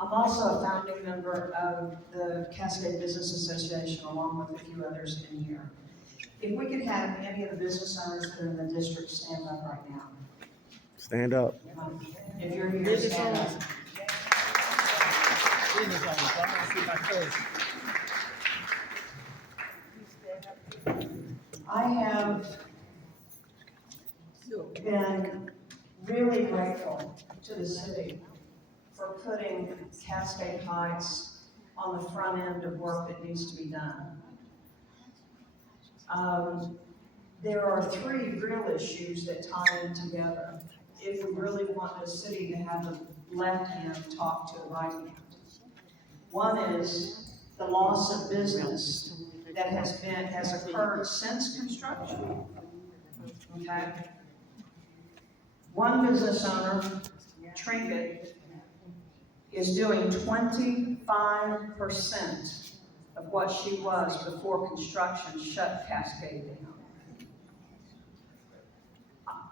I'm also a founding member of the Cascade Business Association, along with a few others in here. If we could have any of the business owners that are in the district stand up right now. Stand up. If you're here, stand up. Business owners, I want to see my cousin. I have been really grateful to the city for putting Cascade Heights on the front end of work that needs to be done. There are three real issues that tie in together if we really want the city to have the left hand talk to the right hand. One is the loss of business that has occurred since construction. Okay? One business owner, Trinket, is doing 25% of what she was before construction shut Cascade down.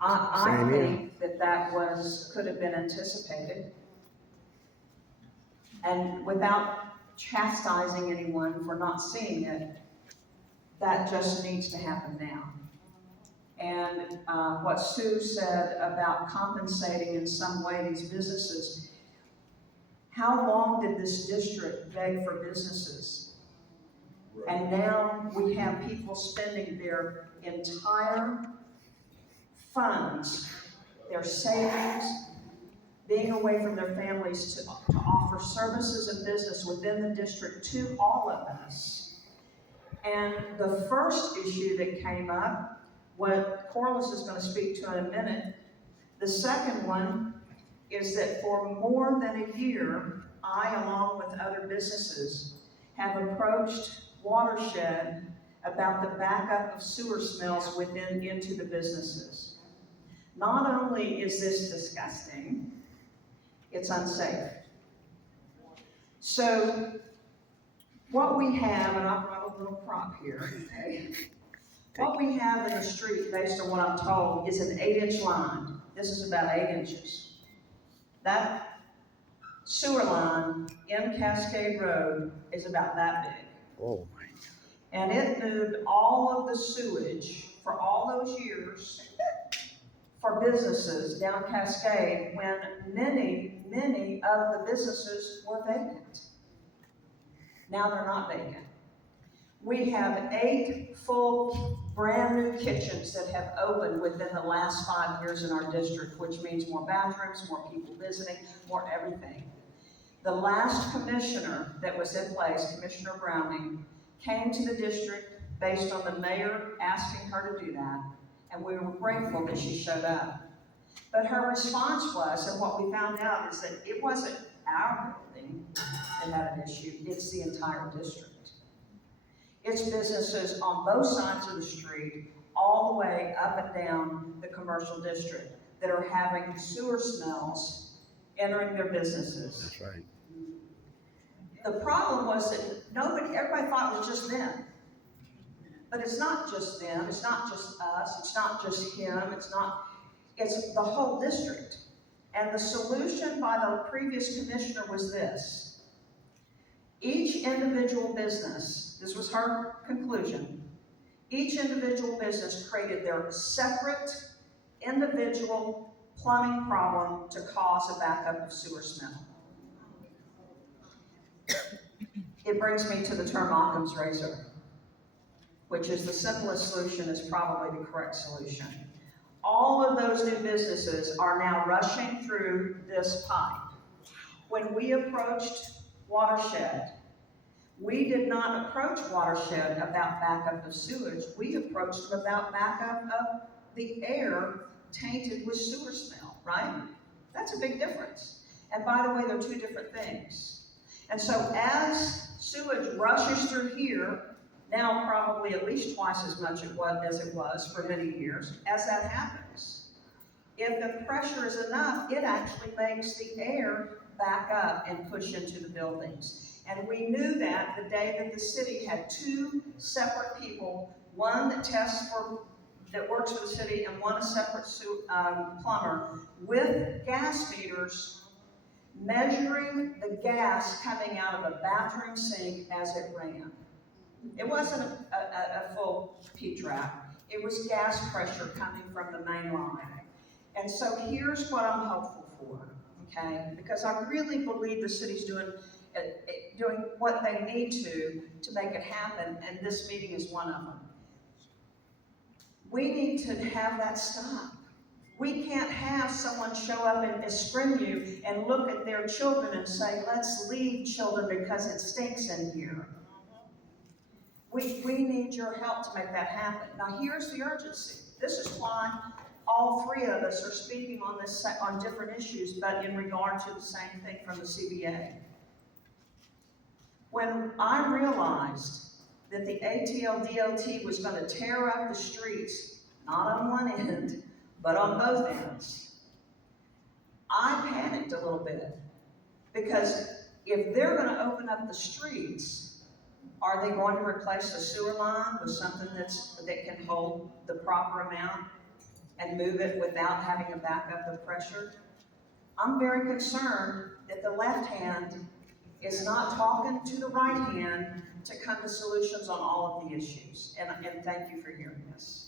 I think that could have been anticipated. And without chastising anyone for not seeing it, that just needs to happen now. And what Sue said about compensating in some way these businesses, how long did this district beg for businesses? And now we have people spending their entire funds, their savings, being away from their families to offer services and business within the district to all of us. And the first issue that came up, what Corliss is going to speak to in a minute, the second one is that for more than a year, I, along with other businesses, have approached Watershed about the backup of sewer smells into the businesses. Not only is this disgusting, it's unsafe. So what we have, and I brought a little prop here, okay? What we have in the street, based on what I'm told, is an 8-inch line. This is about 8 inches. That sewer line in Cascade Road is about that big. Oh my. And it moved all of the sewage for all those years for businesses down Cascade when many of the businesses were vacant. Now they're not vacant. We have 8 full brand new kitchens that have opened within the last 5 years in our district, which means more bathrooms, more people visiting, more everything. The last commissioner that was in place, Commissioner Browning, came to the district based on the mayor asking her to do that, and we were grateful that she showed up. But her response was, and what we found out is that it wasn't our building that had an issue, it's the entire district. It's businesses on both sides of the street, all the way up and down the commercial district that are having sewer smells entering their businesses. That's right. The problem was that everybody thought it was just them. But it's not just them, it's not just us, it's not just him, it's the whole district. And the solution by the previous commissioner was this. Each individual business, this was her conclusion, each individual business created their separate individual plumbing problem to cause a backup of sewer smell. It brings me to the term Occam's razor, which is the simplest solution is probably the correct solution. All of those new businesses are now rushing through this pipe. When we approached Watershed, we did not approach Watershed about backup of sewage. We approached them about backup of the air tainted with sewer smell, right? That's a big difference. And by the way, they're two different things. And so as sewage rushes through here, now probably at least twice as much as it was for many years, as that happens, if the pressure is enough, it actually makes the air back up and push into the buildings. And we knew that the day that the city had 2 separate people, one that works for the city and one a separate plumber with gas meters, measuring the gas coming out of a bathroom sink as it ran. It wasn't a full P-trap. It was gas pressure coming from the main line. And so here's what I'm hopeful for, okay? Because I really believe the city's doing what they need to make it happen, and this meeting is one of them. We need to have that stop. We can't have someone show up and scrim you and look at their children and say, let's leave children because it stinks in here. We need your help to make that happen. Now here's the urgency. This is why all three of us are speaking on different issues, but in regard to the same thing from the CBA. When I realized that the ATL DOT was going to tear up the streets, not on one end, but on both ends, I panicked a little bit. Because if they're going to open up the streets, are they going to replace the sewer line with something that can hold the proper amount and move it without having a backup of pressure? I'm very concerned that the left hand is not talking to the right hand to come to solutions on all of the issues. And thank you for hearing this.